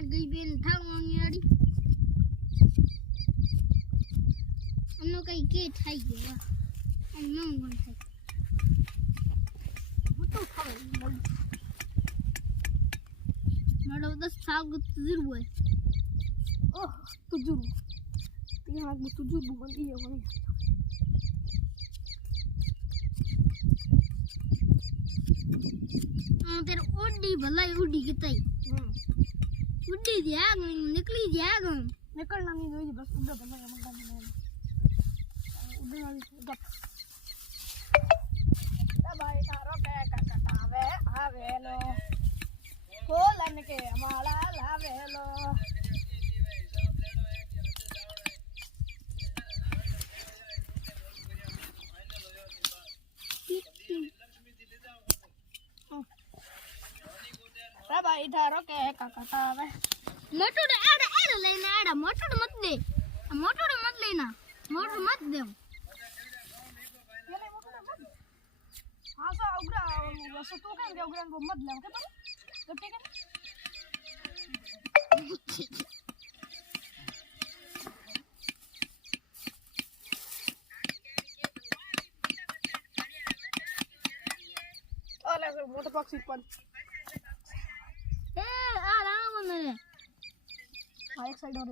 માર ગઈ બેન થાવાની આડી અમનો કઈ કે થઈ ગયો અને મમ ગણ થાય હું તો ખાવ મારો 10 સાગ તુજુર બોય ઓહ તુજુર તીયા આગ તુજુર બંધી હે વણી तेरे उड़ी भलाई उड़ी कितई उड़ी दिया निकली दिया निकलना नहीं दो बस उड़ा भलाई मंगा नहीं उड़ी वाली गप भाई तारो के कटावे आवेलो खोलन के माला लावेलो भाई धारो के कटावे मोटू आड़ा आड़ा लेना आड़ा मोटू मत दे मोटू मत लेना मोटू मत दे हां तो उगरा वैसे तो क्या रे उगरा को मत ले के तो ठीक है अरे मोटा पक्षी पर एक साइड और